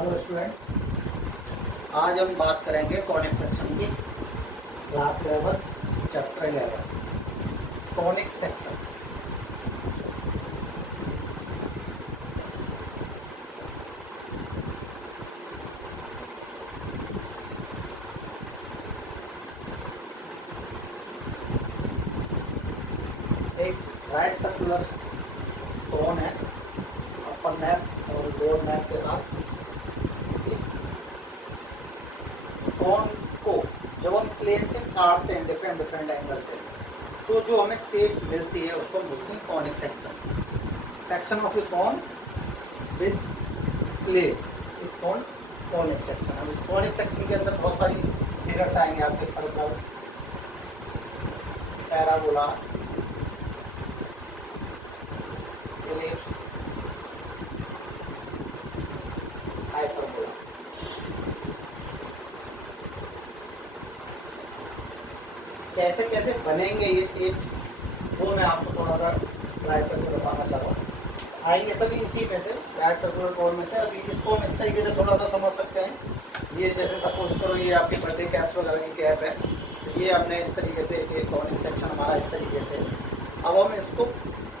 Hello student, आज हम बात करेंगे कॉनिक सेक्शन की। Class 11 chapter 11 conic section. एक राइट सर्कुलर कोन है अपर नैप और लोअर नैप के साथ। इस कोन को जब हम प्लेन से काटते हैं डिफरेंट एंगल से, तो जो हमें शेप मिलती है उसको हम बोलते हैं conic section. Section of A cone with plane is called conic section. अब इस कॉनिक सेक्शन के अंदर बहुत सारी फिगर्स आएंगे आपके, सर्कल, पैराबोला, एलिप्स, हाइपरबोला। कैसे कैसे बनेंगे ये शेप्स, वो मैं आपको थोड़ा सा ट्राई करके बताना चाह रहा हूँ। आएंगे सभी इसी में से, राइट सर्कुलर कोन में से। अभी इसको हम इस तरीके से थोड़ा सा समझ सकते हैं। ये जैसे सपोज करो ये आपकी बर्थडे कैप्स वगैरह की कैप है, तो ये हमने इस तरीके से एक कॉनिक सेक्शन हमारा इस तरीके से। अब हम इसको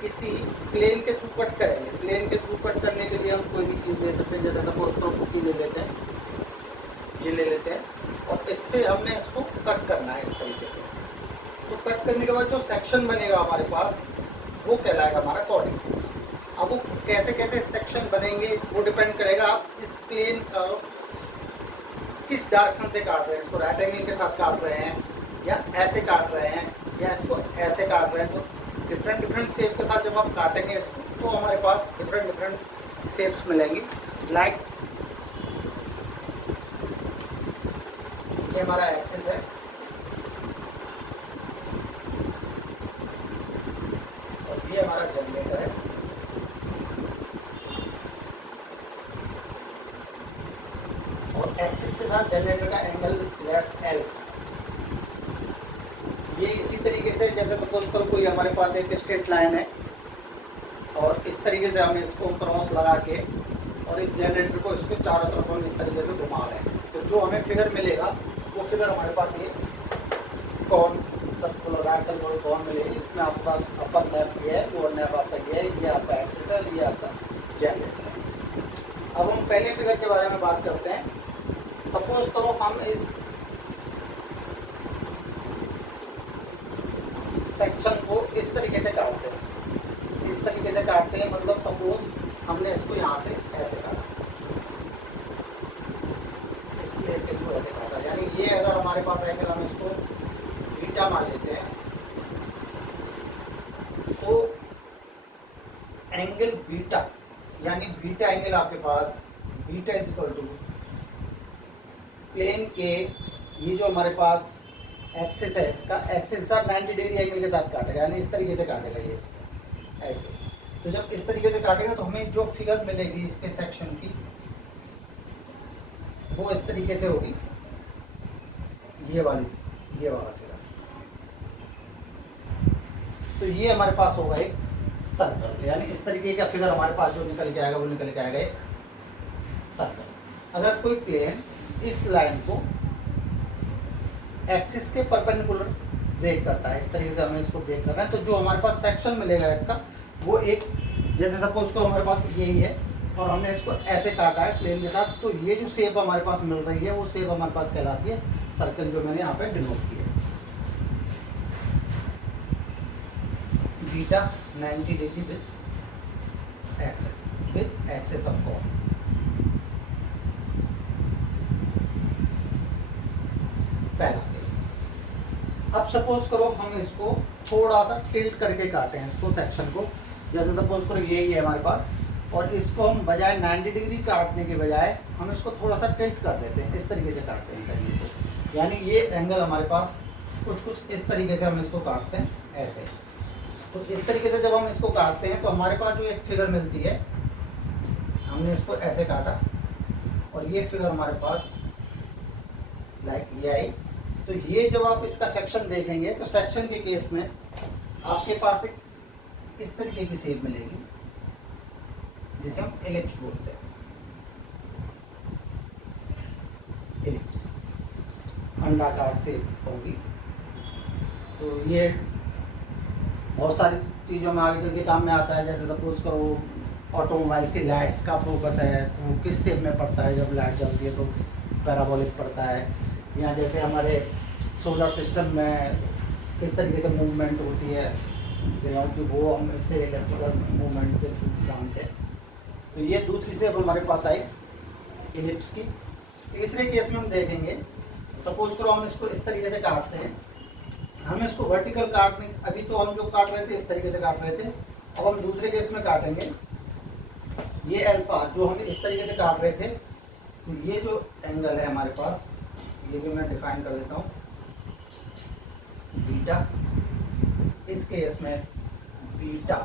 किसी प्लेन के थ्रू कट करेंगे। प्लेन के थ्रू कट करने के लिए हम कोई भी चीज़ ले सकते हैं, जैसे सपोज करो पुट्टी ले लेते हैं, ये ले लेते हैं, और इससे हमने इसको कट करना है इस तरीके से। तो कट करने के बाद जो सेक्शन बनेगा हमारे पास, वो कहलाएगा हमारा कॉनिक सेक्शन। अब वो कैसे कैसे सेक्शन बनेंगे वो डिपेंड करेगा आप इस प्लेन का किस डायरेक्शन से काट रहे हैं। इसको राइट एंगल के साथ काट रहे हैं, या ऐसे काट रहे हैं, या इसको ऐसे काट रहे हैं। तो डिफरेंट शेप के साथ जब आप काटेंगे इसको, तो हमारे पास डिफरेंट शेप्स मिलेंगी। लाइक ये हमारा एक्सिस है, और ये हमारा जनरेटर है, और एक्सिस के साथ जनरेटर का एंगल लेट्स एल। ये इसी तरीके से, जैसे सपोज करो कोई हमारे पास एक स्ट्रेट लाइन है, और इस तरीके से हम इसको क्रॉस लगा के और इस जनरेटर को इसको चारों तरफ हम इस तरीके से घुमा रहे हैं, तो जो हमें फिगर मिलेगा वो फिगर हमारे पास ये cone circular right circular cone मिलेगी। इसमें आपके पास अपर नैप ये है, लोअर नैप आपका ये आपका एक्सिस है, ये आपका जनरेटर है। अब हम पहले फिगर के बारे में बात करते हैं। सपोज करो हम इस सेक्शन को इस तरीके से काटते हैं, इस तरीके से काटते हैं, मतलब सपोज हमने इसको यहाँ से ऐसे काटा, इस प्लेट के थ्रू ऐसे काटा, यानी ये अगर हमारे पास एंगल हम इसको बीटा मान लेते हैं, तो एंगल बीटा यानी बीटा एंगल आपके पास beta is equal to plane के, ये जो हमारे पास एक्सिस है, इसका एक्सिस सर 90 डिग्री एंगल के साथ काटेगा, यानी इस तरीके से काटेगा ये इसको ऐसे। तो जब इस तरीके से काटेगा तो हमें जो फिगर मिलेगी इसके सेक्शन की, वो इस तरीके से होगी, ये वाला फिगर। तो ये हमारे पास होगा एक सर्कल, यानी इस तरीके का फिगर हमारे पास जो निकल के आएगा वो निकल के आएगा एक सर्कल। अगर कोई प्लेन इस लाइन को एक्सिस के परपेंडिकुलर ब्रेक करता है, इस तरीके से हमें इसको ब्रेक करना है, तो जो हमारे पास सेक्शन मिलेगा इसका, वो एक, जैसे सपोज को हमारे पास यही है और हमने इसको ऐसे काटा है प्लेन के साथ, तो ये जो शेप हमारे पास मिल रही है वो शेप हमारे पास कहलाती है सर्कल, जो मैंने यहाँ पे डिनोट किया है। Beta 90 degree with axis of cone. पहला केस। अब सपोज करो हम इसको थोड़ा सा टिल्ट करके काटे हैं इसको, सेक्शन को, जैसे सपोज करो यही है हमारे पास, और इसको हम बजाय 90 डिग्री काटने के बजाय हम इसको थोड़ा सा टिल्ट कर देते हैं, इस तरीके से काटते हैं इस एंगल को, यानी ये एंगल हमारे पास कुछ इस तरीके से हम इसको काटते हैं ऐसे। तो इस तरीके से जब हम इसको काटते हैं तो हमारे पास जो एक फिगर मिलती है, हमने इसको ऐसे काटा और ये फिगर हमारे पास लाइक ये आई। तो ये जब आप इसका सेक्शन देखेंगे तो सेक्शन के केस में आपके पास एक इस तरीके की शेप मिलेगी, जिसे हम एलिप्स बोलते हैं। अंडाकार शेप होगी। तो ये बहुत सारी चीज़ों में आगे चल के काम में आता है। जैसे सपोज करो ऑटोमोबाइल्स की लाइट्स का फोकस है तो वो किस शेप में पड़ता है, जब लाइट जलती है तो पैराबोलिक पड़ता है। या जैसे हमारे सोलर सिस्टम में किस तरीके से मूवमेंट होती है ग्राउंड की, वो हम इससे इलेक्ट्रिकल मूवमेंट के थ्रू जानते हैं। तो ये दूसरी शेप हमारे पास आई इलिप्स की। तीसरे केस में हम देखेंगे, सपोज करो हम इसको इस तरीके से काटते हैं, हम इसको वर्टिकल काटने, अभी तो हम जो काट रहे थे इस तरीके से काट रहे थे, अब हम दूसरे केस में काटेंगे। ये अल्फा जो हम इस तरीके से काट रहे थे, तो ये जो एंगल है हमारे पास, ये भी मैं डिफाइन कर देता हूँ, बीटा। इस केस में बीटा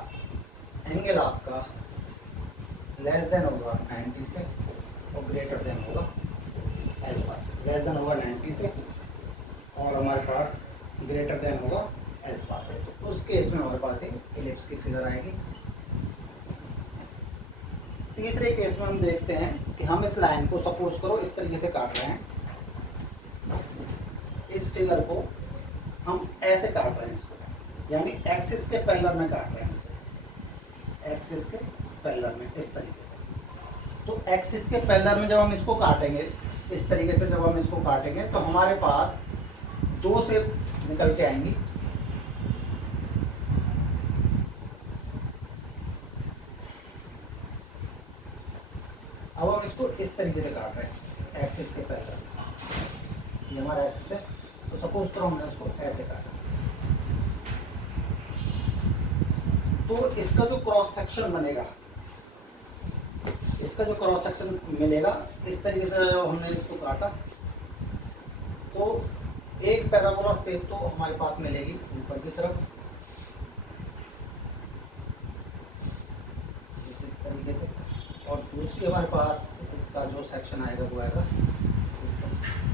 एंगल आपका लेस देन होगा 90 से और ग्रेटर देन होगा अल्फा से। लेस देन होगा 90 से और हमारे पास ग्रेटर देन होगा अल्फा से। तो उस केस में हमारे पास एक इलिप्स की फिगर आएगी। तीसरे केस में हम देखते हैं कि हम इस लाइन को सपोज करो इस तरीके से काट रहे हैं, इस फिगर को हम ऐसे काट रहे हैं, इसको यानी एक्सिस के पैरेलल में काट रहे हैं इसे, एक्सिस के पैरेलल में इस तरीके से। तो एक्सिस के पैरेलल में जब हम इसको काटेंगे इस तरीके से, जब हम इसको काटेंगे तो हमारे पास दो शेप निकल के आएंगी। अब हम इसको इस तरीके से काट रहे हैं एक्सिस के पैरेलल, ये हमारा एक्सिस है। तो सपोज करो हमने इसको ऐसे काटा, तो इसका जो क्रॉस सेक्शन बनेगा, इसका जो क्रॉस सेक्शन मिलेगा इस तरीके से, जब हमने इसको काटा तो एक पैराबोला शेप तो हमारे पास मिलेगी ऊपर की तरफ, इस तरीके से, और दूसरी हमारे पास इसका जो सेक्शन आएगा वो आएगा इस तरीके से।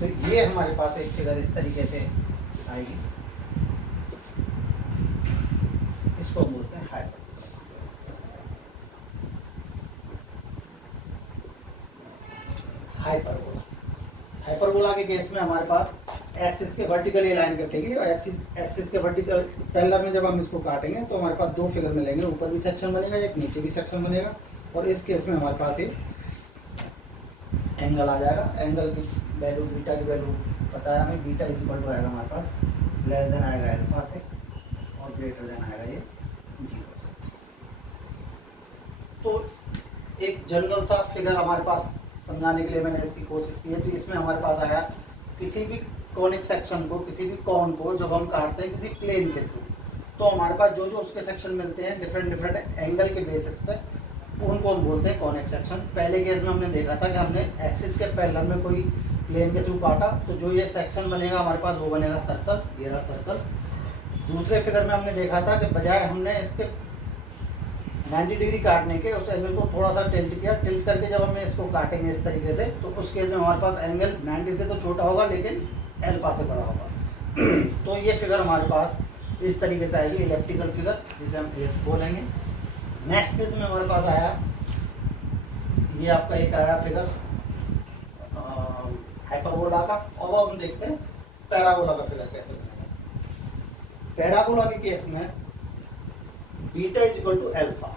तो ये हमारे पास एक फिगर इस तरीके से आएगी, इसको बोलते हैं हाइपरबोला। हाइपरबोला के केस में हमारे पास एक्सिस के वर्टिकली लाइन कटेगी और एक्सिस के वर्टिकल पैरेलल में जब हम इसको काटेंगे तो हमारे पास दो फिगर मिलेंगे, ऊपर भी सेक्शन बनेगा, एक नीचे भी सेक्शन बनेगा। और इस केस में हमारे पास एक एंगल आ जाएगा। एंगल की वैल्यू, बीटा की वैल्यू पता है हमें, बीटा इज इक्वल टू आएगा हमारे पास लेस देन आएगा अल्फा से और ग्रेटर देन आएगा ये 0 से। तो एक जनरल सा फिगर हमारे पास समझाने के लिए मैंने इसकी कोशिश की है। तो इसमें हमारे पास आया किसी भी कॉनिक सेक्शन को, किसी भी कॉन को जब हम काटते हैं किसी प्लेन के थ्रू, तो हमारे पास जो जो उसके सेक्शन मिलते हैं डिफरेंट एंगल के बेसिस पे, उनको हम बोलते हैं कॉनिक सेक्शन। पहले केस में हमने देखा था कि हमने एक्सिस के पैरेलल में कोई प्लेन के थ्रू काटा तो जो ये सेक्शन बनेगा हमारे पास वो बनेगा सर्कल, ये रहा सर्कल। दूसरे फिगर में हमने देखा था कि बजाय हमने इसके 90 डिग्री काटने के उस एंगल को थोड़ा सा टिल्ट किया, टिल्ट करके जब हम इसको काटेंगे इस तरीके से तो उस केस में हमारे पास एंगल 90 से तो छोटा होगा लेकिन अल्फा से बड़ा होगा। तो ये फिगर हमारे पास इस तरीके से आएगी, इलिप्टिकल फिगर, जिसे हम इलिप्स बोलेंगे। नेक्स्ट केस में हमारे पास आया, ये आपका एक आया फिगर हाइपरबोला का। अब हम देखते हैं पैराबोला का फिगर कैसे बनेगा। पैराबोला के केस में beta is equal to alpha,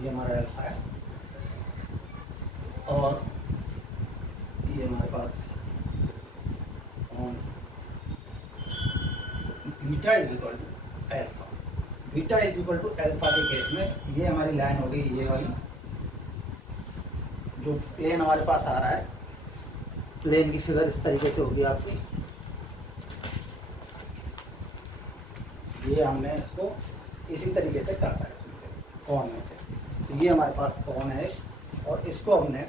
ये हमारा अल्फा है और ये हमारे पास beta is equal to alpha. Beta is equal to alpha के केस में ये हमारी लाइन हो गई, ये वाली जो प्लेन हमारे पास आ रहा है, प्लेन की फिगर इस तरीके से होगी आपकी। ये हमने इसको इसी तरीके से काटा है, इसमें से कॉन में से। तो ये हमारे पास कॉन है और इसको हमने,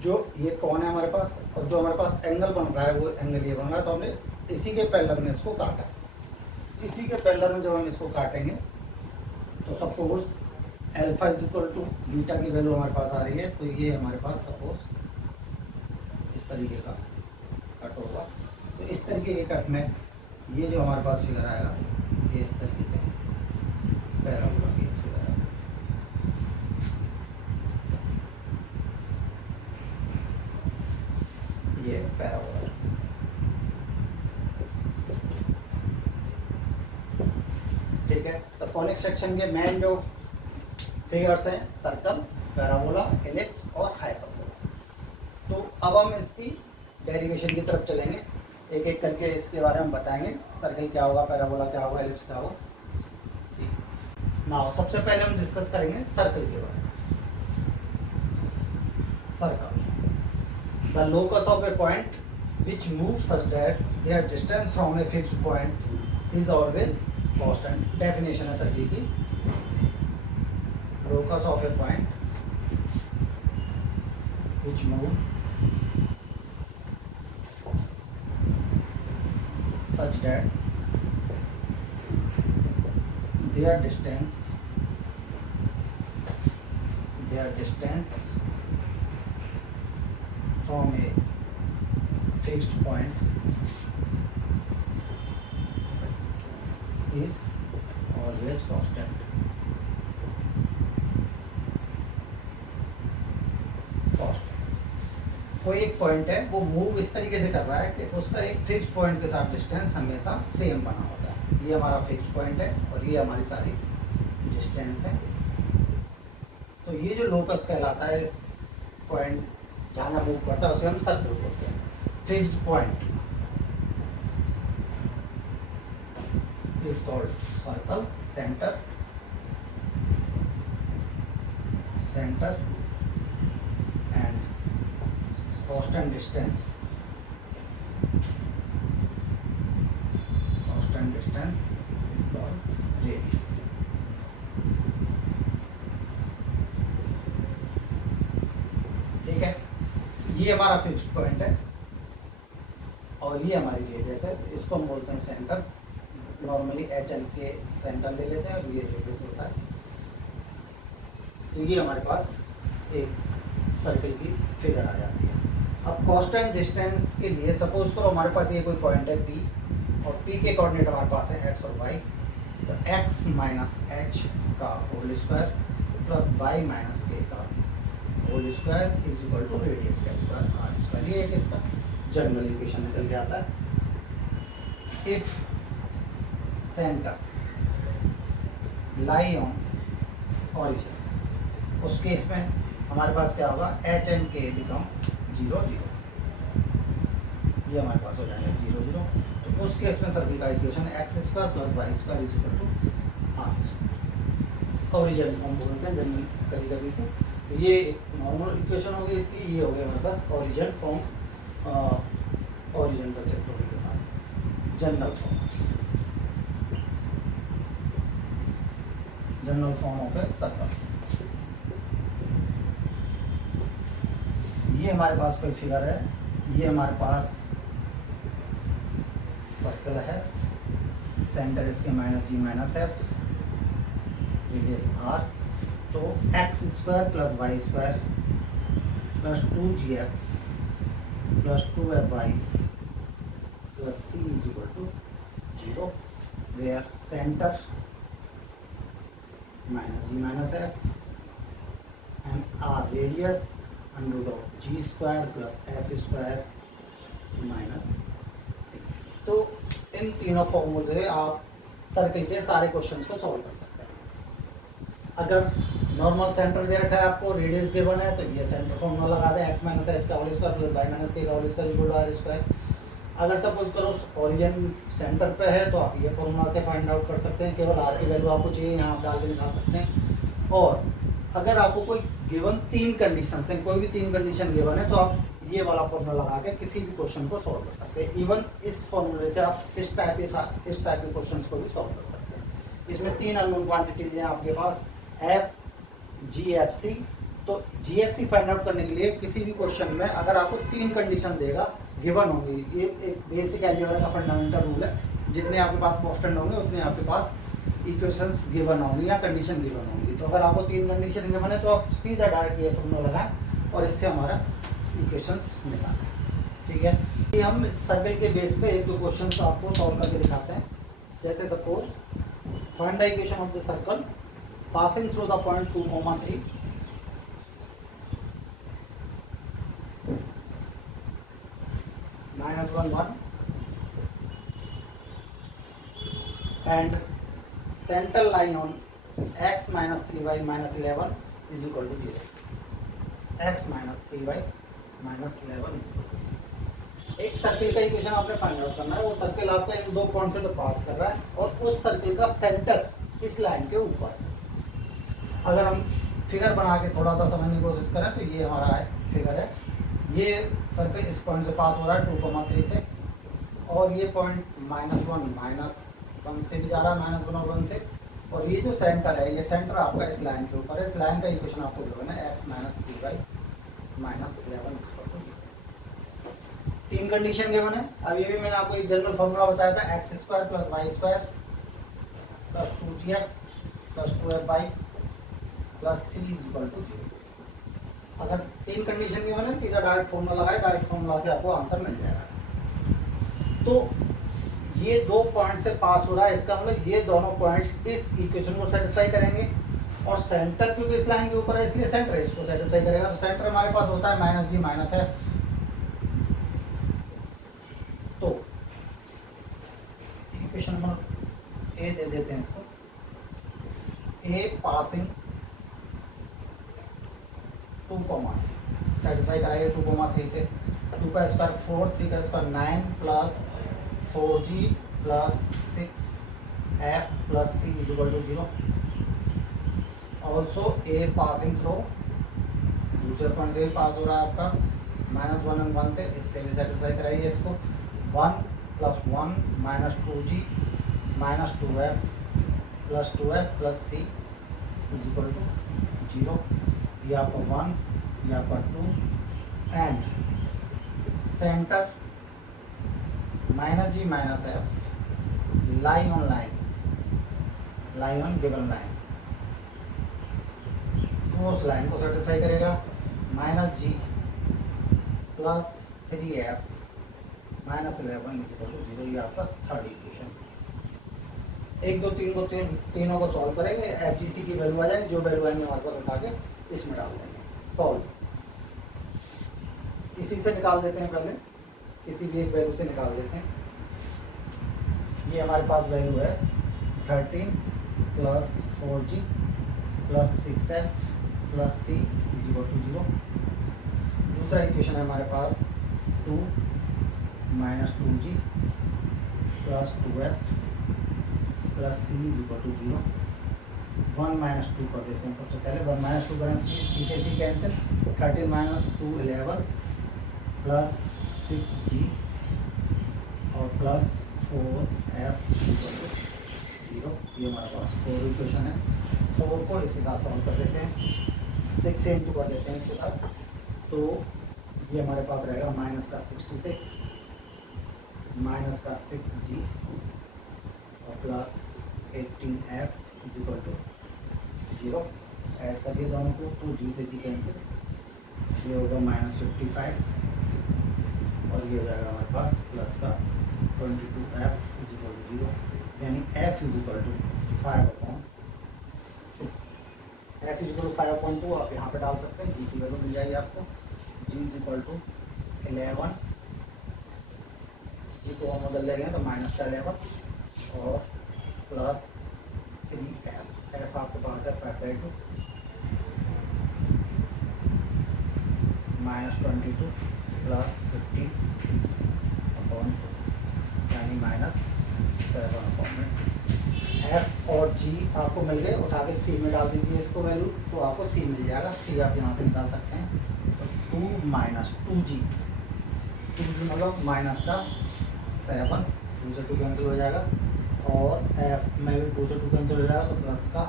जो ये कॉन है हमारे पास और जो हमारे पास एंगल बन रहा है वो एंगल ये बन रहा है, तो हमने इसी के पैरेलल में इसको काटा। इसी के पैरेलल में जब हम इसको काटेंगे तो suppose alpha is equal to beta की वैल्यू हमारे पास आ रही है, तो ये हमारे पास सपोज इस तरीके का कट होगा तो इस तरीके के कट में ये जो हमारे पास फिगर आएगा ये इस तरीके से पैराबोला की फिगर आएगा। ये पैराबोला, ठीक है। तो कॉनिक सेक्शन के मेन जो फिगर्स हैं सर्कल, पैराबोला, एलिप्स और हाइपरबोला। तो अब हम इसकी डेरिवेशन की तरफ चलेंगे, एक एक करके इसके बारे में बताएंगे। सर्कल क्या होगा, पैराबोला क्या होगा, एलिप्स क्या होगा, ठीक है। नाउ सबसे पहले हम डिस्कस करेंगे सर्कल के बारे में। Circle, the locus of A point which move such that their distance from a fixed point is always constant. Definition है सर्कल की, locus of a point which move such that their distance from a fixed point is always constant. कोई एक point है वो move इस तरीके से कर रहा है कि उसका एक फिक्स पॉइंट के साथ डिस्टेंस हमेशा सेम बना होता है। ये हमारा फिक्स पॉइंट है और ये हमारी सारी डिस्टेंस है। तो ये जो लोकस कहलाता है, इस पॉइंट जहाँ मूव करता है उसे हम सर्कल बोलते हैं। Fixed point is called circle, center and constant distance is called radius। ठीक है, ये हमारा फिक्स्ड पॉइंट है और ये हमारी रेडियस है। इसको हम बोलते हैं सेंटर। नॉर्मली एच एन के सेंटर ले लेते हैं और ये रेडियस होता है। तो ये हमारे पास एक सर्कल की फिगर आ जाती है। अब कांस्टेंट डिस्टेंस के लिए सपोज करो हमारे पास ये कोई पॉइंट है P और P के कोऑर्डिनेट हमारे पास है x और y। तो x माइनस एच का whole square plus y minus K का whole square is equal to radius का स्क्वायर आर स्क्वायर। ये एक इसका जनरल इक्वेशन निकल के आता है। If centre lie on origin, उस केस में हमारे पास क्या होगा, एच एंड के बिकम 0 0। ये हमारे पास हो जाएंगे 0 0। तो उस केस में सर्कल का equation X square plus Y square is equal to R square. Origin form बोलते हैं जनरल कभी कभी से। तो ये नॉर्मल इक्वेशन होगी इसकी, ये हो गया हमारे पास ऑरिजिन फॉर्म। ऑरिजिन पर शिफ्ट होने के बाद general form of a circle. ये हमारे पास कोई फिगर है, ये हमारे पास सर्कल है, सेंटर इसके minus G minus F, radius R. तो X square plus Y square plus 2gx plus 2fy plus c is equal to 0, where centre minus g minus f and r radius under of g square plus f square minus c। तो इन तीनों फॉर्मूले से आप circle के सारे questions को solve कर सकते हैं। अगर नॉर्मल सेंटर दे रखा है आपको, रेडियस गिवन है, तो ये सेंटर फॉर्मूला लगा दें, x माइनस एच का whole square plus y minus K का whole square equal to R square. अगर सपोज करो ओरिजिन सेंटर पे है तो आप ये फॉर्मूला से फाइंड आउट कर सकते हैं। केवल आर की वैल्यू आपको चाहिए, यहाँ आप डाल के निकाल सकते हैं। और अगर आपको कोई गिवन 3 कंडीशन है, कोई भी 3 कंडीशन गिवन है, तो आप ये वाला फॉर्मूला लगा के किसी भी क्वेश्चन को सॉल्व कर सकते हैं। इवन इस फॉर्मूले से आप इस टाइप के क्वेश्चन को भी सॉल्व कर सकते हैं। इसमें 3 अननोन क्वान्टिटीज हैं आपके पास, एफ जी एफ सी। तो जी एफ सी फाइंड आउट करने के लिए किसी भी क्वेश्चन में अगर आपको 3 कंडीशन देगा, गिवन होंगी, ये एक बेसिक अलजेब्रा का फंडामेंटल रूल है। जितने आपके पास कांस्टेंट होंगे उतने आपके पास इक्वेशंस गिवन होंगी या कंडीशन गिवन होंगी। तो अगर आपको 3 कंडीशन गिवन है तो आप सीधा डायरेक्ट ये फॉर्मूला लगाएं और इससे हमारा इक्वेशंस निकालें। ठीक है, ये हम सर्कल के बेस पे एक दो क्वेश्चन आपको सॉल्व करके दिखाते हैं। जैसे suppose find the equation of the circle passing through the point 2,3 -1 1 and central line on x minus 3y minus 11 is equal to 0. x minus 3y minus 11 एक सर्किल का इक्वेशन आपने फाइंड आउट करना है। वो सर्किल आपका इन दो point से तो पास कर रहा है और उस सर्किल का सेंटर इस लाइन के ऊपर। अगर हम फिगर बना के थोड़ा सा समझने की कोशिश करें तो ये हमारा है फिगर है, ये सर्किल इस पॉइंट से पास हो रहा है 2,3 से, और ये पॉइंट -1 से भी जा रहा है, -1 और 1 से, और ये जो सेंटर है ये सेंटर आपका इस लाइन के ऊपर है। इस लाइन का इक्वेशन आपको गिवन है x minus 3y minus 11। तीन कंडीशन गिवन है। अब ये भी मैंने आपको एक जनरल फॉर्मूला बताया था, x square plus Y square plus 2gx plus 2fy plus c is equal to 0। अगर तीन कंडीशन गिवन है सीधा डायरेक्ट फॉर्मूला लगाए, डायरेक्ट फॉर्मूला से आपको आंसर मिल जाएगा। तो ये दो पॉइंट से पास हो रहा है, इसका मतलब ये दोनों पॉइंट इस इक्वेशन को सेटिस्फाई करेंगे, और सेंटर क्योंकि इस लाइन के ऊपर है इसलिए सेंटर इसको सेटिस्फाई करेगा। तो सेंटर हमारे पास होता है -g - f। तो इक्वेशन नंबर ए दे देते हैं इसको, ए पासिंग 2,3 सेटिस्फाई कराइए 2,3 से। 2 का स्क्वायर 4, 3 का square 9 plus 4g plus 6f plus c is equal to 0। Also a passing through दूसरे पॉइंट से पास हो रहा है आपका -1 और 1 से, इससे भी सेटिस्फाई कराइए इसको। 1 + 1 -2g -2f plus 2f plus c is equal to 0। ये आपका 1, ये आपका 2 and centre -g -f lie on given line, तो उस लाइन को सेटिस्फाई करेगा। -g plus 3f -11 equal to 0। ये आपका थर्ड इक्वेशन। 1 2 3 को तीनों को सॉल्व करेंगे, FGC की वैल्यू आ जाएगी, जो वैल्यू आएंगे हमारे पास उठा के इसमें डाल देंगे। सॉल्व इसी से निकाल देते हैं, पहले किसी भी एक वैल्यू से निकाल देते हैं। ये हमारे पास वैल्यू है 13 plus 4g plus 6f plus c is equal to 0। दूसरा इक्वेशन है हमारे पास 2 -2g plus 2f plus c is equal to 0। 1 - 2 कर देते हैं सबसे पहले। 1 - 2 करें, c से c कैंसिल, 13 - 2 11 प्लस 6g और प्लस 4f इक्वल टू 0। ये हमारे पास 4 इक्वेशन है। 4 को इसके साथ सॉल्व कर देते हैं, 6 से इंटू कर देते हैं इसके साथ, तो ये हमारे पास रहेगा -66 -6g और plus 18f is equal to 0। Add करिए दोनों को, तो g से g कैंसिल, ये होगा -55 और ये हो जाएगा हमारे पास प्लस का 22f इज इक्वल टू 0, यानी f is equal to 5/2। f is equal to 5/2 आप यहाँ पे डाल सकते हैं, g की वैल्यू मिल जाएगी आपको। g is equal to 11, g को हम बदल लेंगे तो -11 और प्लस 3f। f आपके पास है 5/2 -22 प्लस 15/2 यानी -7/2। f और g आपको मिल गए, उठा के c में डाल दीजिए इसको वैल्यू, तो आपको c मिल जाएगा। c आप यहाँ से निकाल सकते हैं, तो 2 - 2g मतलब माइनस का 7, 2 से 2 कैंसिल हो जाएगा, और f में भी 2 से 2 कैंसिल हो जाएगा, तो प्लस का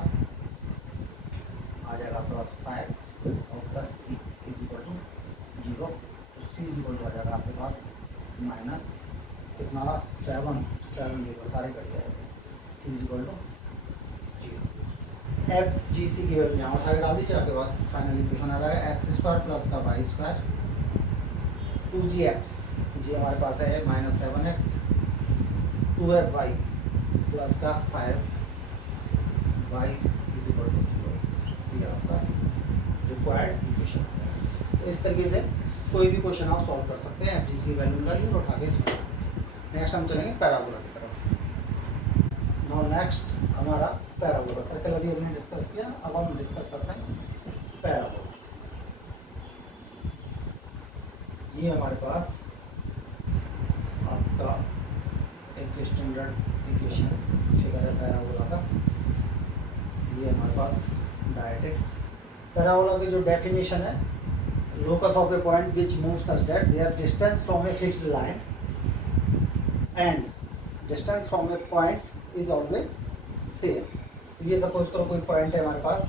आ जाएगा प्लस 5 और plus c is equal to 0। तो c इज इक्वल टू आ जाएगा आपके पास माइनस कितना 7 0 सारे कट जाएंगे, c is equal to 0। F G C की वैल्यू यहाँ उठा के डाल दीजिए, आपके पास फाइनल इक्वेशन आ जाएगा x² प्लस का y² 2gx, जी हमारे पास है -7x, 2fy प्लस का 5y इज इक्वल टू 0। ये आपका रिक्वायर्ड इक्वेशन आ जाएगा। तो इस तरीके से कोई भी क्वेश्चन आप सॉल्व कर सकते हैं। जिसकी वैल्यू निकालिए और उठा के इसमें लगा दीजिए। नेक्स्ट हम चलेंगे पैराबोला की तरफ। नो नेक्स्ट हमारा पैराबोला। सर्कल अभी हमने डिस्कस किया, अब हम डिस्कस करते हैं पैराबोला। ये हमारे पास आपका एक स्टैंडर्ड इक्वेशन फिगर है पैराबोला का। ये हमारे पास डायरेक्ट्रिक्स। पैराबोला की जो डेफिनेशन है, locus of a point which moves such that their distance from a fixed line and distance from a point is always same। तो ये सपोज करो कोई पॉइंट है हमारे पास,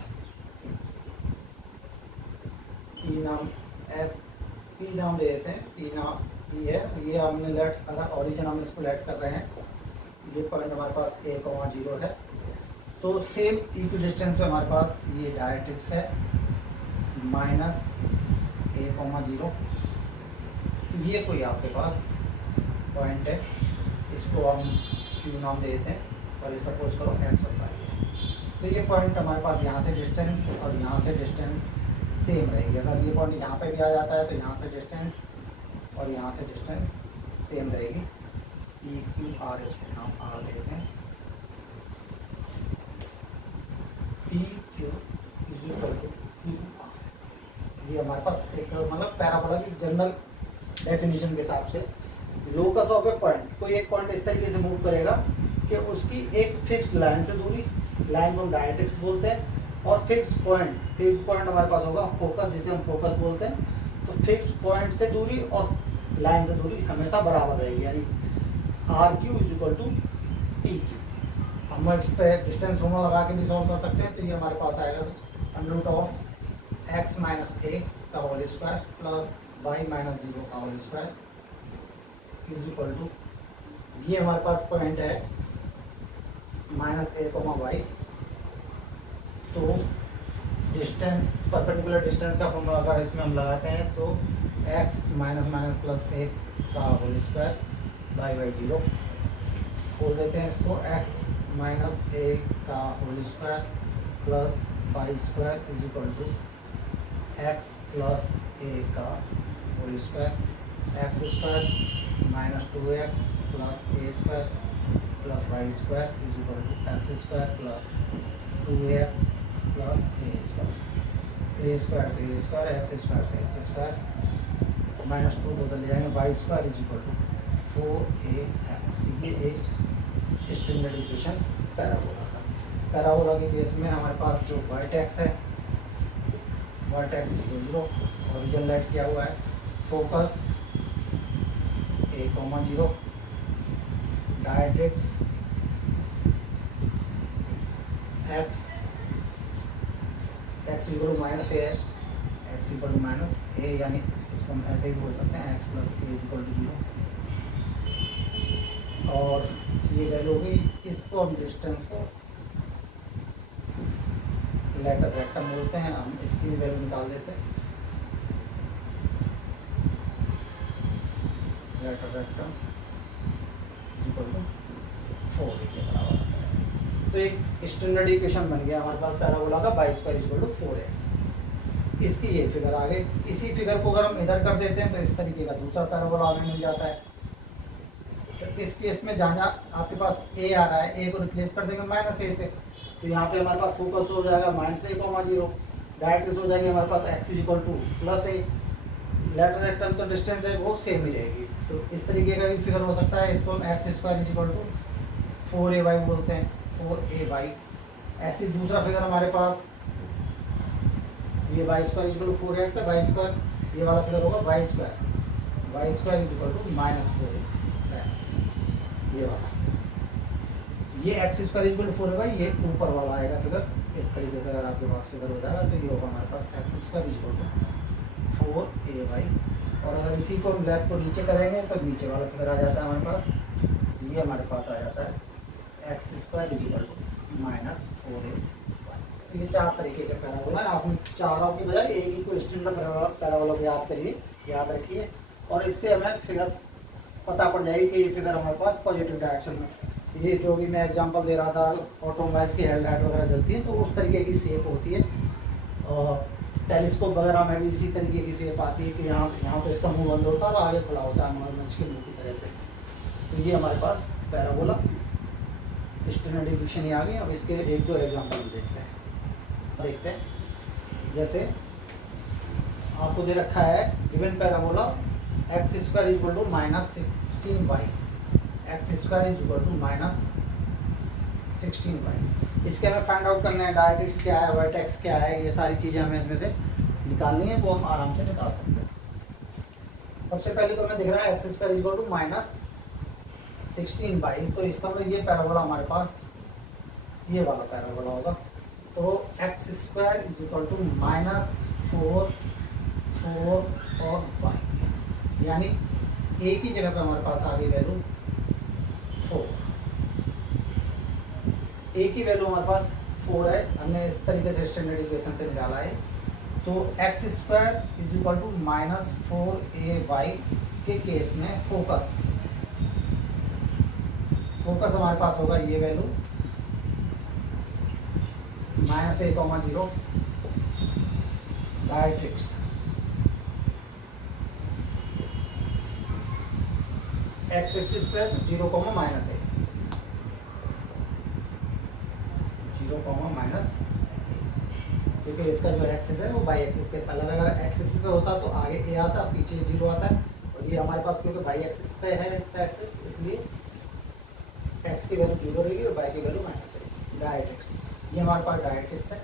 पी नाम दे देते हैं, पी है। ये हमने लेट, अगर ओरिजिन हम इसको लेट कर रहे हैं, ये पॉइंट हमारे पास a,0 है। तो सेम इक्वी डिस्टेंस पे हमारे पास ये डायरेक्ट्रिक्स है -a,0। ये कोई आपके पास पॉइंट है, इसको हम Q नाम दे देते हैं और ये सपोज करो x और y है। तो ये पॉइंट हमारे पास यहाँ से डिस्टेंस और यहाँ से डिस्टेंस सेम रहेगी। अगर ये पॉइंट यहाँ पे भी आ जाता है तो यहाँ से डिस्टेंस और यहाँ से डिस्टेंस सेम रहेगी। P Q R, इसको नाम R दे देते हैं। P Q is equal to Q R। ये हमारे पास एक मतलब पैराबोला की जनरल डेफिनेशन के हिसाब से लोकस ऑफ ए पॉइंट, कोई एक पॉइंट इस तरीके से मूव करेगा कि उसकी एक फिक्स्ड लाइन से दूरी, लाइन को हम डायरेक्ट्रिक्स बोलते हैं, और फिक्स्ड पॉइंट हमारे पास होगा फोकस, जिसे हम फोकस बोलते हैं। तो फिक्स्ड पॉइंट से दूरी और लाइन से दूरी हमेशा बराबर रहेगी, यानी RQ is equal to PQ। हम इस पर डिस्टेंस फॉर्मूला लगा के भी सॉल्व कर सकते हैं। तो ये हमारे पास आएगा √(x - a) का होल स्क्वायर प्लस y - 0 का whole square is equal to, ये हमारे पास पॉइंट है -a,y। तो डिस्टेंस, परपेंडिकुलर डिस्टेंस का फॉर्मूला अगर इसमें हम लगाते हैं तो x - +a का होल स्क्वायर बाई 0। खोल देते हैं इसको, x - a का whole square plus y square is equal to x plus a का whole square, x square -2x plus a square plus y square is equal to x square plus 2x plus a square. a square से a square, x square से x square, -2 बदल जाएंगे, y square is equal to 4ax। ये एक standard equation parabola का। Parabola के case में हमारे पास जो वर्टेक्स है, वर्टेक्स 0, ओरिजिन लाइट किया हुआ है, focus a,0, directrix x equal to -a है, x इक्वल टू -a, यानी इसको हम ऐसे ही बोल सकते हैं x plus a is equal to 0। और ये वैल्यू होगी, इसको हम डिस्टेंस को लेटस रेक्टम बोलते हैं, हम इसकी भी वैल्यू निकाल देते हैं। लेटर रेक्टम इक्वल टू 4 के बराबर आता है। तो एक स्टैंडर्ड इक्वेशन बन गया हमारे पास पैराबोला का, y स्क्वायर इक्वल टू 4x। इसकी ये फिगर आ गई। इसी फिगर को अगर हम इधर कर देते हैं तो इस तरीके का दूसरा पैराबोला हमें मिल जाता है। तो इस केस में जहाँ आपके पास a आ रहा है, a को रिप्लेस कर देंगे -a से, तो यहाँ पे हमारे पास फोकस हो जाएगा -a,0, डायरेक्ट्रिक्स हो जाएगी हमारे पास x is equal to +a। Latus rectum तो डिस्टेंस है वो सेम ही रहेगी। तो इस तरीके का भी फिगर हो सकता है। इसको हम x square is equal to 4ay बोलते हैं, 4ay। ऐसे दूसरा फिगर हमारे पास ये y square is equal to 4x है, y स्क्वायर ये वाला फिगर होगा y square is equal to -4x। ये वाला, ये x square is equal to 4ay, ये ऊपर वाला आएगा फिगर। इस तरीके से अगर आपके पास फिगर हो जाएगा तो ये होगा हमारे पास x square is equal to 4ay। और अगर इसी को हम लेफ्ट को नीचे करेंगे तो नीचे वाला फिगर आ जाता है हमारे पास। ये हमारे पास आ जाता है x square is equal to -4ay। तो ये 4 तरीके के पैराबोला है। आपने चारों की बजाय एक ही को स्टैंडर्ड पैराबोला याद करिए, याद रखिए। और इससे हमें फिगर पता पड़ जाएगी कि ये फिगर हमारे पास पॉजिटिव डायरेक्शन में। ये जो भी मैं एग्जांपल दे रहा था, ऑटोमोबाइल्स की हेडलाइट वगैरह जलती है तो उस तरीके की शेप होती है। और टेलीस्कोप वगैरह में भी इसी तरीके की शेप आती है कि यहाँ से यहाँ तो इसका मुंह बंद होता है और आगे खुला होता है हमारे मंच के मुंह की तरह से। तो ये हमारे पास पैराबोला स्टैंडर्ड डिफिनेशन ही आ गई। अब इसके एक दो एग्जांपल हम देखते हैं। जैसे आपको दे रखा है given parabola X square is equal to -16y, X square is equal to -16y। इसके हमें फाइंड आउट करना है डायरेक्ट्रिक्स क्या है, वर्टेक्स क्या है, ये सारी चीज़ें हमें इसमें से निकालनी है, वो हम आराम से निकाल सकते हैं। सबसे पहले तो हमें दिख रहा है X square is equal to -16y, तो इसका मतलब ये पैराबोला हमारे पास ये वाला पैराबोला होगा। तो X square is equal to -4 और y, यानी a की जगह पे हमारे पास आ गई वैल्यू 4। a की वैल्यू हमारे पास 4 है, हमने इस तरीके से स्टैंडर्ड इक्वेशन से निकाला है। तो X square is equal to -4ay के केस में फोकस हमारे पास होगा ये value -a,0 directrix x axis पे 0, -a, 0, क्योंकि इसका जो एक्सिस है वो बाई एक्सिस के पैरेलल, अगर एक्सिस पे होता तो आगे a आता, पीछे 0 आता है। और ये हमारे पास क्योंकि बाई एक्सिस पे है इसका एक्सिस, इसलिए x की वैल्यू 0 रहेगी और y की वैल्यू -a। डायरेक्ट्रिक्स, ये हमारे पास डायरेक्ट्रिक्स है।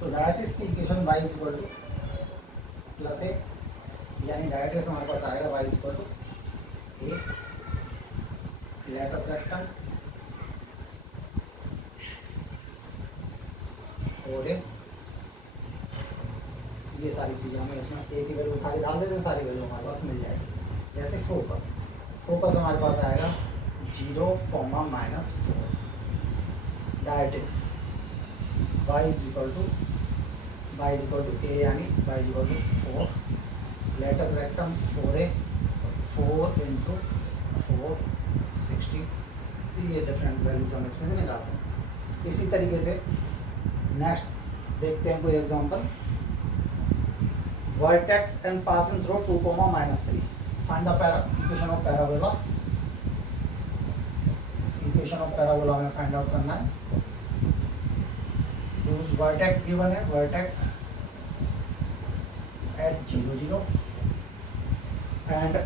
तो डायरेक्ट्रिक्स की equation y is equal to +a, यानी डायरेक्ट्रिक्स हमारे पास आएगा y is equal to a latus rectum 4a। ये सारी चीज़ें हमें इसमें a की वैल्यू खाली डाल देते हैं, सारी वैल्यू हमारे पास मिल जाएगी। जैसे फोकस हमारे पास आएगा 0, -4। Directrix y is equal to a, यानी y is equal to 4, latus rectum 4a, 4 × 4 60। तो ये डिफरेंट वैल्यूज हम इसमें से निकाल सकते हैं। इसी तरीके से नेक्स्ट देखते हैं कोई example. Vertex and passing through 2, -3। Find the equation of parabola. Equation of parabola हमें फाइंड आउट करना है। वर्टेक्स गिवन है, vertex at 0, 0 and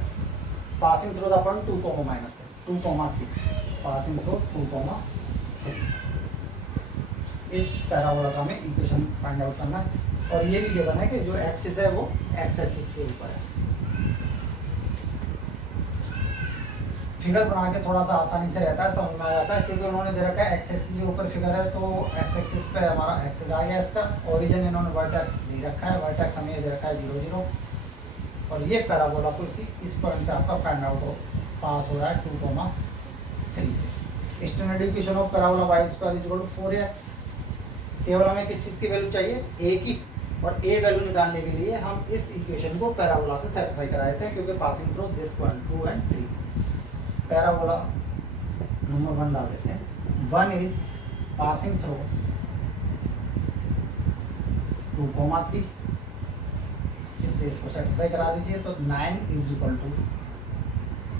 passing through the point 2, -3, passing through 2, 3। इस पैराबोला का हमें इक्वेशन फाइंड आउट करना है। और ये भी गिवन है कि जो एक्सिस है वो एक्स एक्सिस के ऊपर है। फिगर बना के थोड़ा सा आसानी से रहता है, समझ में आ जाता है, क्योंकि उन्होंने दे रखा है एक्स एक्सिस के ऊपर फिगर है, तो एक्स एक्सिस पे हमारा एक्सिस आ गया। इसका ओरिजिन इन्होंने वर्टेक्स दे रखा है, वर्टेक्स हमें दे रखा है 0, 0। और ये पैराबोला को इस पॉइंट से आपका फाइंड आउट पास हो रहा है 2, 3 से। Standard equation of parabola y square is equal to 4x। केवल हमें किस चीज़ की वैल्यू चाहिए, a की, और a वैल्यू निकालने के लिए हम इस इक्वेशन को पैराबोला से सेटिस्फाई कराए थे, क्योंकि पासिंग थ्रू दिस पॉइंट 2 और 3। पैराबोला नंबर 1 डाल देते हैं। 1 इज पासिंग थ्रू 2, 3। इससे इसको सेटिस्फाई करा दीजिए। तो 9 is equal to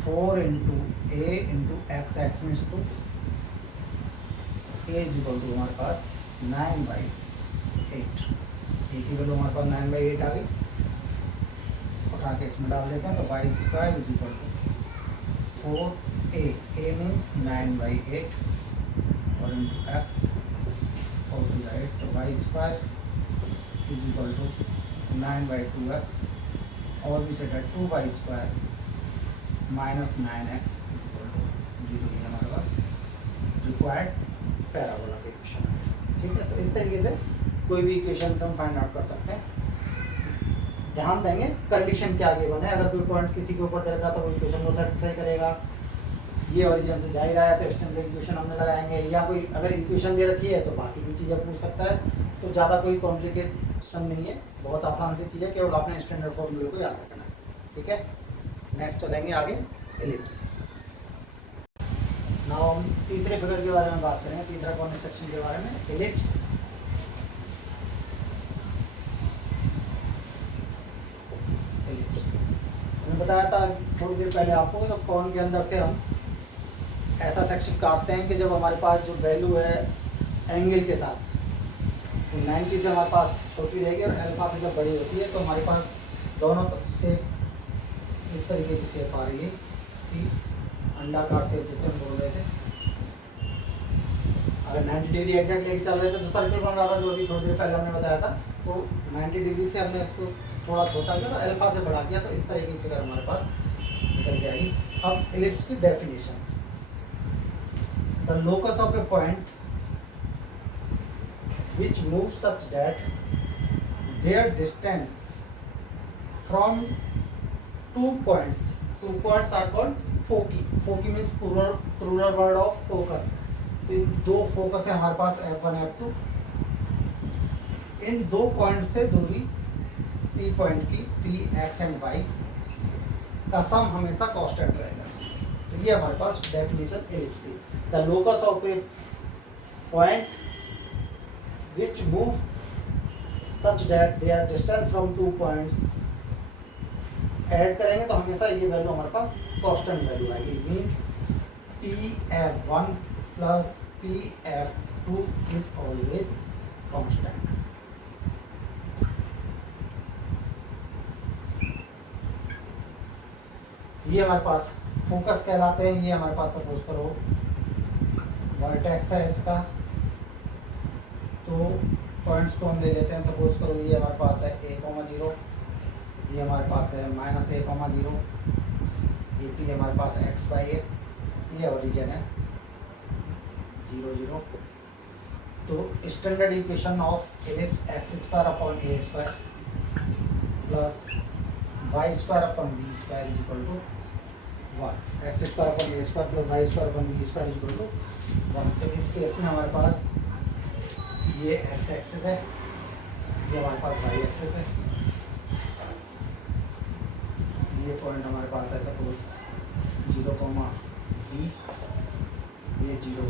4 × a × x, x means 2, a is equal to हमारे पास 9/8। a की वैल्यू हमारे पास 9/8 आ गई। उठा के इसमें डाल देते हैं। तो y square is equal to 4a, a means 9/8 और इंटू x 4/8। तो y square is equal to 9/2x, और भी सेट है 2y square -9x is equal to 0। ये हमारे पास रिक्वायर्ड पैराबोला का इक्वेशन है। ठीक है, तो इस तरीके से कोई भी इक्वेशन हम फाइंड आउट कर सकते हैं। ध्यान देंगे कंडीशन क्या गिवन है। अगर कोई पॉइंट किसी के ऊपर दे रखा तो वो इक्वेशन को सेटिस्फाई करेगा। ये ओरिजिन से जा ही रहा है तो स्टैंडर्ड इक्वेशन हमने लगाएंगे, या कोई अगर इक्वेशन दे रखी है तो बाकी भी चीज़ें पूछ सकता है। तो ज़्यादा कोई कॉम्प्लिकेशन नहीं है, बहुत आसान सी चीज़ है, केवल आपने स्टैंडर्ड फॉर्मूले को याद रखना है। ठीक है। नेक्स्ट चलेंगे आगे एलिप्स। नाउ हम तीसरे फिगर के बारे में बात करेंगे, तीसरा कॉर्नर सेक्शन के बारे में, एलिप्स। एलिप्स मैंने बताया था थोड़ी देर पहले आपको, जब कॉर्न के अंदर से हम ऐसा सेक्शन काटते हैं कि जब हमारे पास जो वैल्यू है एंगल के साथ, तो 90 से हमारे पास छोटी रहेगी और अल्फा से जब बड़ी होती है तो हमारे पास दोनों शेप इस तरीके की शेप आ रही है कि अंडाकार शेप जैसे हम बोल रहे थे। अगर 90 डिग्री एग्जैक्ट लेके चल रहे थे तो सर्कल बन रहा था, जो अभी थोड़ी देर पहले हमने बताया था। तो 90 डिग्री से हमने इसको थोड़ा छोटा किया और अल्फा से बड़ा किया, तो इस तरह की फिगर हमारे पास निकल के आएगी। अब एलिप्स की definitions. The locus of A point which move such that their distance from two points are called foci. Foci means plural word of focus. तो दो फोकस है हमारे पास F1 F2। इन दो पॉइंट से दूरी P पॉइंट की P X and Y का सम हमेशा कांस्टेंट रहेगा। तो ये हमारे पास डेफिनेशन एलिप्स की। The locus of A point which move such that their distance from 2 points, add करेंगे तो हमेशा ये वैल्यू हमारे पास कांस्टेंट वैल्यू आएगी। Means Pf1 plus Pf2 is always constant. ये हमारे पास फोकस कहलाते हैं। ये हमारे पास सपोज करो वर्टेक्स है इसका, तो पॉइंट्स को हम ले लेते हैं। सपोज करो ये हमारे पास है a,0, ये हमारे पास है -a,0, ये P हमारे पास x y है, ये ओरिजिन है 0 0। तो standard equation of ellipse x² upon a² plus y² upon b² is equal to 1। x² upon a² plus y² upon b² is equal to 1। तो इस केस में हमारे पास ये x एक्सिस है, ये हमारे पास y एक्सिस है। ये पॉइंट हमारे पास है सपोज 0, b, ये 0, -b,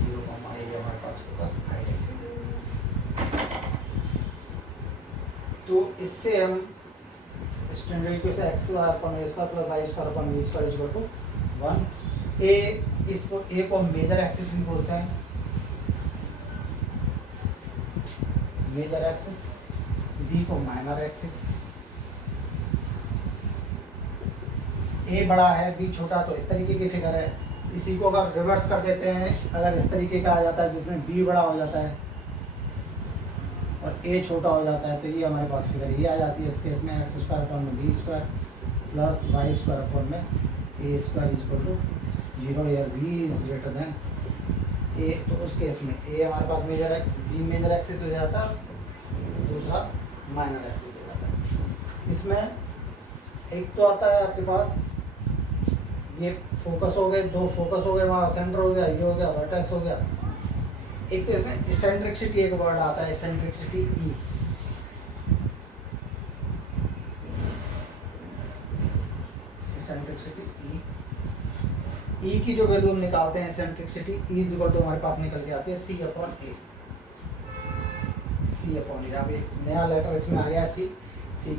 0, ये हमारे पास फोकस I रखेंगे। तो इससे हम standard equation x² upon a² plus y² upon b² is equal to 1। इसको a को हम मेजर एक्सिस भी बोलते हैं, मेजर एक्सिस, बी को माइनर एक्सिस। ए बड़ा है बी छोटा, तो इस तरीके की फिगर है। इसी को अगर रिवर्स कर देते हैं, अगर इस तरीके का आ जाता है जिसमें बी बड़ा हो जाता है और ए छोटा हो जाता है, तो ये हमारे पास फिगर ये आ जाती है। इस केस में x² अपॉन में b² प्लस y² अपॉन में a² इज इक्वल टू 0, या v इज ग्रेटर देन ए। तो उस केस में ए हमारे पास मेजर एक्सिस हो जाता है, दूसरा माइनर एक्सिस हो जाता है। इसमें एक तो आता है आपके पास ये फोकस हो गए, दो फोकस हो गए, वहाँ सेंटर हो गया, ये हो गया, वर्टेक्स हो गया। एक तो इसमें इसेंट्रिसिटी एक वर्ड आता है, इसेंट्रिसिटी ई। इसेंट्रिसिटी ई, ई की जो वैल्यू हम निकालते हैं eccentricity E is equal to हमारे पास निकल के आती है C upon A. C upon A, अब एक नया लेटर इसमें आ गया C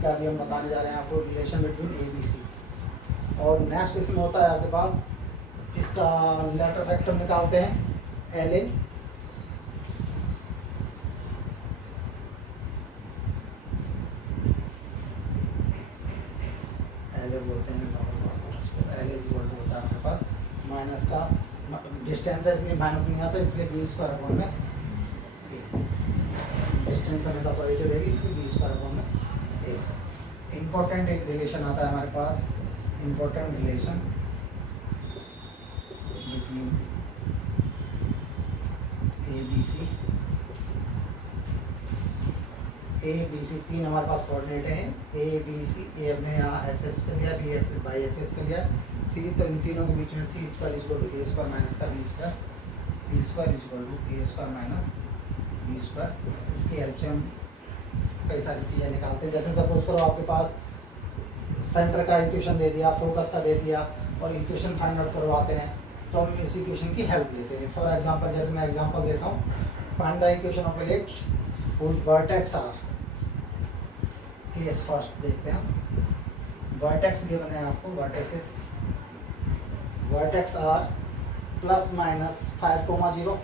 का भी हम बताने जा रहे हैं आपको, relation between A B C. और नेक्स्ट इसमें होता है आपके पास, इसका लेटर फैक्टर निकालते हैं LA, बोलते हैं नॉर्मल भाषा में इसको। LA इज इक्वल टू होता है हमारे पास माइनस का डिस्टेंस है, इसलिए माइनस नहीं आता, इसलिए b² अपॉन में a। डिस्टेंस हमेशा पॉजिटिव रहेगी, इसलिए b² अपॉन में a। इम्पोर्टेंट एक रिलेशन आता है हमारे पास, important relation between A B C. तीन हमारे पास कोऑर्डिनेट हैं, ए बी सी। ए अपने यहाँ एक्सेस पे लिया, बी एक्सेस बाई एक्सेस पे लिया, सी। तो इन तीनों के बीच में C² is equal to a² minus का b², C² is equal to a² minus b²। इसकी हेल्प से हम कई सारी चीज़ें निकालते हैं। जैसे सपोज करो आपके पास सेंटर का इक्वेशन दे दिया, फोकस का दे दिया और इक्वेशन फाइंड आउट करवाते हैं तो हम इस इक्वेशन की हेल्प लेते हैं। फॉर एग्जांपल जैसे मैं एग्जांपल देता हूँ, find the equation of ellipse whose vertex are. Case first देखते हैं, वर्टेक्स गिवन है आपको, vertex are plus minus 5,0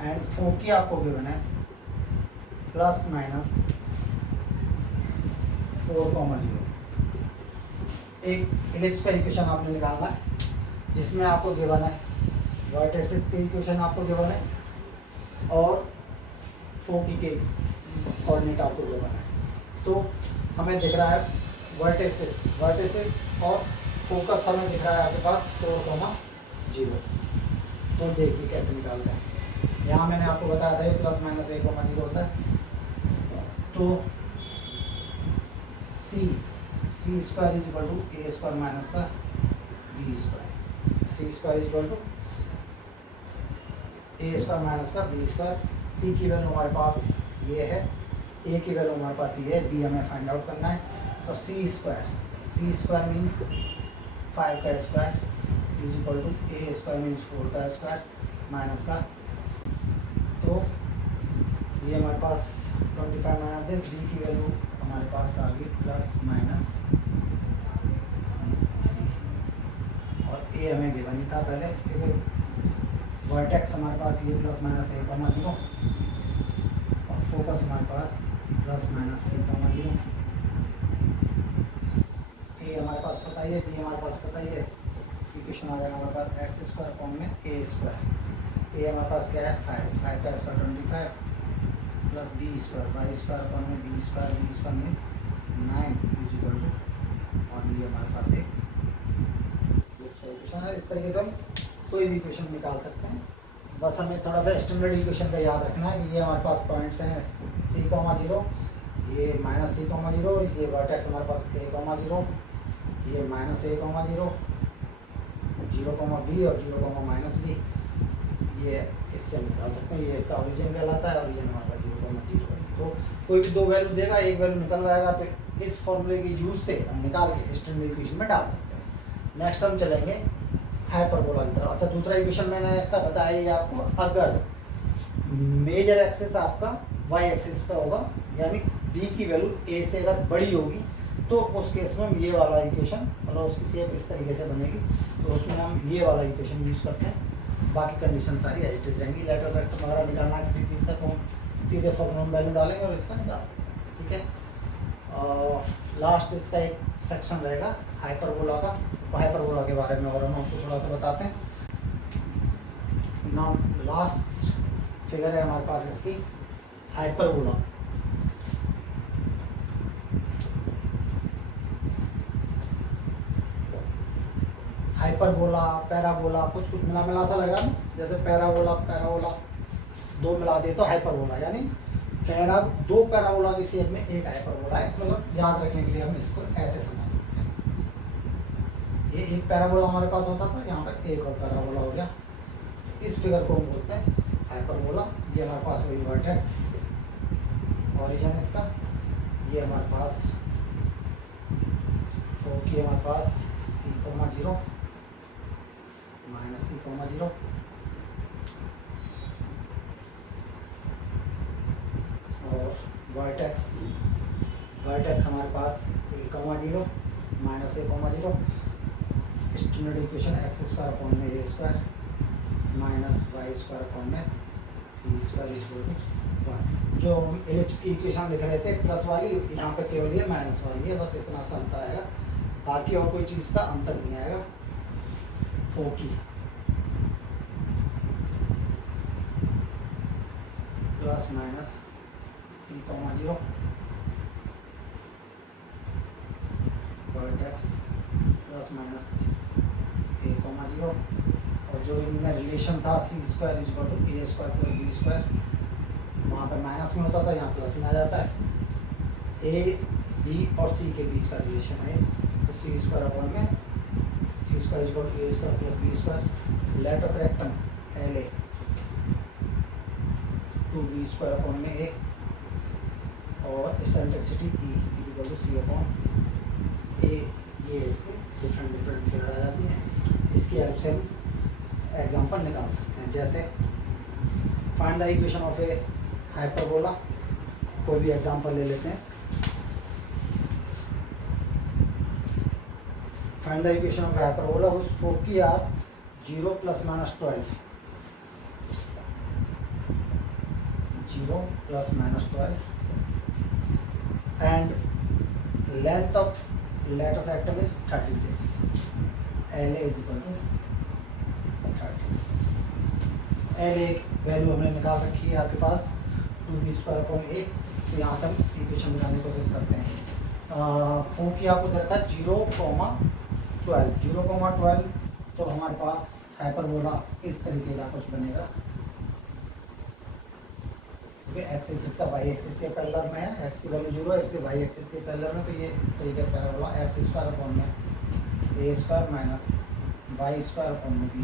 and foci आपको गिवन है प्लस माइनस 4,0। एक इलिप्स का इक्वेशन आपने निकालना है जिसमें आपको गिवन है वर्टेक्सेस के इक्वेशन आपको गिवन है और फोकी के कोऑर्डिनेट आपको गिवन है। तो हमें दिख रहा है वर्टेक्सेस और फोकस हमें दिख रहा है आपके पास 4,0। तो देखिए कैसे निकालते हैं। यहाँ मैंने आपको बताया था ये प्लस माइनस 1,0 होता है। तो C square is equal to A square minus का B square, C square is equal to A square minus का बी स्क्वायर। सी की वैल्यू हमारे पास ये है, ए की वैल्यू हमारे पास ये है, बी हमें फाइंड आउट करना है। तो सी स्क्वायर मीन्स 5 का square is equal to A square means 4 का स्क्वायर माइनस का, तो ये हमारे पास 25 माइनस दिस, बी की वैल्यू हमारे पास आ गई प्लस माइनस 3 और ए हमें गिवन ही था पहले क्योंकि वर्टेक्स हमारे पास ये प्लस माइनस 1,0 और फोकस हमारे पास प्लस माइनस 3,0। ए हमारे पास पता ही है, बी हमारे पास पता ही है, इक्वेशन आ जाएगा हमारे पास एक्स स्क्वायर अपॉन में ए स्क्वायर। ए हमारे पास क्या है 5 का square 25 plus B square Y square upon में B square means 9 is equal to, और ये हमारे पास एक इक्वेशन है। इस तरीके से हम कोई भी इक्वेशन निकाल सकते हैं, बस हमें थोड़ा सा स्टैंडर्ड इक्वेशन का याद रखना है। ये हमारे पास पॉइंट्स हैं c,0, ये माइनस c,0, ये वर्टेक्स हमारे पास a,0, ये माइनस a,0, 0,b और 0,-b, ये इससे हम निकाल सकते हैं। ये इसका ओरिजिन कहलाता है और ये हमारे पास 0,0 है। तो कोई भी दो वैल्यू देगा, एक वैल्यू निकलवाएगा, तो इस फॉर्मूले के यूज से हम निकाल के स्टैंडर्ड इक्वेशन में डाल सकते हैं। नेक्स्ट हम चलेंगे हाइपरबोला की तरफ। अच्छा, दूसरा इक्वेशन मैंने इसका बताया ये आपको, अगर मेजर एक्सिस आपका वाई एक्सिस पे होगा यानी बी की वैल्यू ए से अगर बड़ी होगी तो उस केस में हम ये वाला इक्वेशन, मतलब उसकी शेप इस तरीके से बनेगी, तो उसमें हम ये वाला इक्वेशन यूज़ करते हैं। बाकी कंडीशन सारी एज इट रहेंगी। लेटर वेक्टर वगैरह निकालना है किसी चीज़ का तो हम सीधे फॉर्मूला वैल्यू डालेंगे और इसका निकाल सकते हैं। ठीक है, और लास्ट इसका एक सेक्शन रहेगा हाइपरबोला का, हाइपरबोला के बारे में और हम आपको थोड़ा सा बताते हैं ना। लास्ट फिगर है हमारे पास इसकी हाइपरबोला। हाइपरबोला पैराबोला कुछ मिला सा लग रहा है ना, जैसे पैराबोला दो मिला दिए तो हाइपरबोला, यानी दो पैराबोला की शेप में एक हाइपरबोला है। मतलब याद रखने के लिए हम इसको ऐसे समझ सकते हैं, ये एक पैराबोला हमारे पास होता था, यहाँ पर एक और पैराबोला हो गया। इस फिगर को हम बोलते हैं हाइपरबोला। ये हमारे पास वही वर्टेक्स ओरिजिन है इसका, ये हमारे पास फोकी हमारे पास c,0 माइनस c,0 और वर्टेक्स हमारे पास a,0 minus a,0। Standard equation X square upon में A square minus Y square upon में B square is equal to 1। जो हम एलिप्स की इक्वेशन लिख रहे थे प्लस वाली, यहाँ पे केवल ये माइनस वाली है, बस इतना सा अंतर आएगा, बाकी और कोई चीज़ का अंतर नहीं आएगा। Foci plus minus c,0 vertex plus minus a,0 और जो इनमें रिलेशन था c square is equal to A square plus B square, वहाँ पर माइनस में होता था, यहाँ प्लस में आ जाता है। ए बी और सी के बीच का रिलेशन है, तो सी स्क्वायर अपॉन में C square is equal to A square plus B square. Latus rectum L A 2b square upon में 1 और eccentricity E is equal to C upon A. ये इसके डिफरेंट फिगर आ जाती हैं। इसकी हेल्प से हम एग्जांपल निकाल सकते हैं। जैसे find the equation of a hyperbola. कोई भी एग्जांपल ले लेते हैं। Find the equation of hyperbola whose foci are 0 + -12 0 + -12 and length of lateral rectum is 36. LA is equal to 36. LA एक वैल्यू हमने निकाल रखी है आपके पास 2b²/a। तो यहाँ से हम इक्वेशन निकालने की कोशिश करते हैं। फोकी आपको दे रखा है 0,12 0,12। तो हमारे पास हाइपरबोला इस तरीके का कुछ बनेगा। एक्स एक्सिस का वाई एक्सिस के पैरेलल में है, एक्स की वैल्यू 0 है, इसके वाई एक्सिस के पैरेलल में। तो ये इस तरीके का पैराबोला x² में a² माइनस y² में b²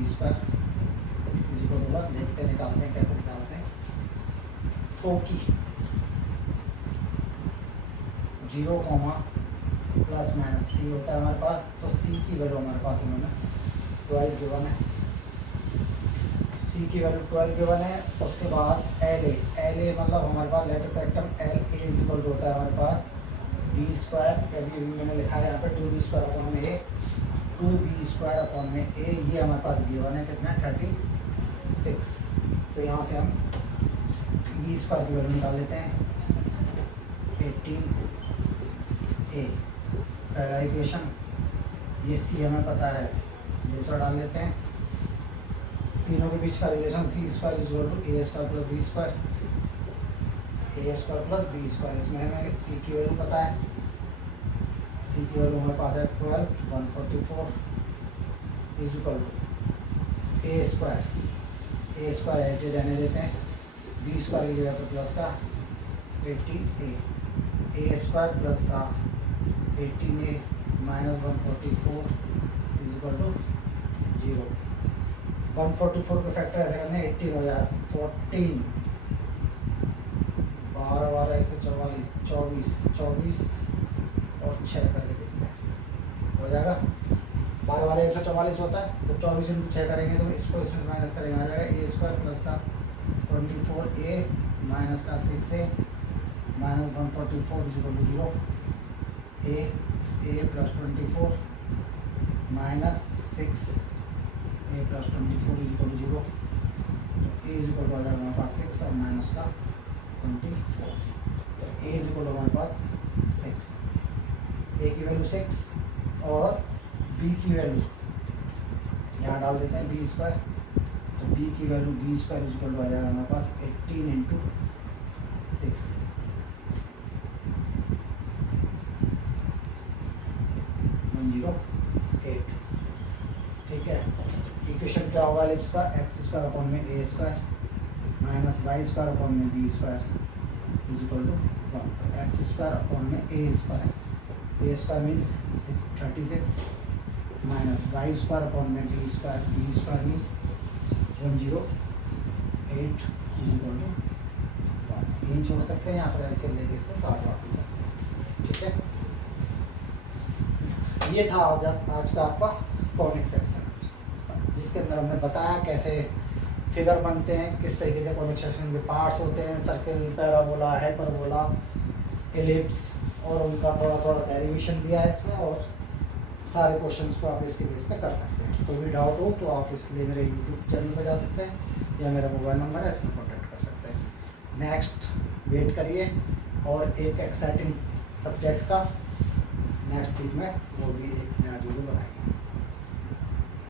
इसी को देखते निकालते हैं कैसे निकालते हैं। फोकी 0, ±c होता है हमारे पास। तो c की वैल्यू हमारे पास इन्होंने 12 गिवन है। सी की वैल्यू 12 गिवन है। उसके बाद LA मतलब हमारे पास latus rectum LA is equal to होता है हमारे पास b²। अभी मैंने लिखा है यहाँ पे 2b²/a 2b²/a। ये हमारे पास गिवन है कितना 36। तो यहाँ से हम b² की वैल्यू निकाल लेते हैं 18a पहला इक्वेशन। ये c हमें पता है, दूसरा डाल लेते हैं। तीनों के बीच का relation c² = a² + b², a² + b²। इसमें हमें c की वैल्यू पता है। c की वैल्यू हमारे पास है 12 144 इज इक्वल टू a² ऐसे रहने देते हैं। b² की जगह पर प्लस का 18a a² प्लस का 18a minus 144 is equal to 0। 144 के फैक्टर ऐसे करने 18 हो जाए 14 12 12 144 24 और 6 करके देखते हैं हो जाएगा। 12 12 144 होता है। तो 24 × 6 करेंगे तो इसको इसमें माइनस करेंगे आ जाएगा a² प्लस का 24a माइनस का 6a minus 144 is equal to 0। a plus 24 minus 6 a plus 24 is equal to 0। तो a इज इक्वल टू आ जाएगा हमारे पास 6 और माइनस का 24। तो a इज इक्वल टू हमारे पास 6। a की वैल्यू 6 और b की वैल्यू यहाँ डाल देते हैं b²। तो b की value b² is equal to आ जाएगा हमारे पास 18 × 6 108। ठीक है। इक्वेशन क्या होगा इसका x² में a² माइनस y² में b² इज इक्वल टू 1। तो x² में a² मीन्स 36 माइनस y² में b² means 108 is equal to 1। यही छोड़ सकते हैं, यहाँ पर एलसीएम लेके इसको काट भी सकते हैं। ठीक है। ये था आज का आपका कॉनिक सेक्शन, जिसके अंदर हमने बताया कैसे फिगर बनते हैं, किस तरीके से कॉनिक सेक्शन के पार्ट्स होते हैं, सर्कल, पैराबोला, हाइपरबोला, एलिप्स, और उनका थोड़ा थोड़ा डेरिवेशन दिया है इसमें। और सारे क्वेश्चंस को आप इसके बेस पे कर सकते हैं। कोई भी डाउट हो तो आप इसके लिए मेरे यूट्यूब चैनल पर जा सकते हैं या मेरा मोबाइल नंबर है, इसमें कॉन्टैक्ट कर सकते हैं। नेक्स्ट वेट करिए और एक एक्साइटिंग सब्जेक्ट का नेक्स्ट वीक में वो भी एक नया वीडियो बनाएंगे।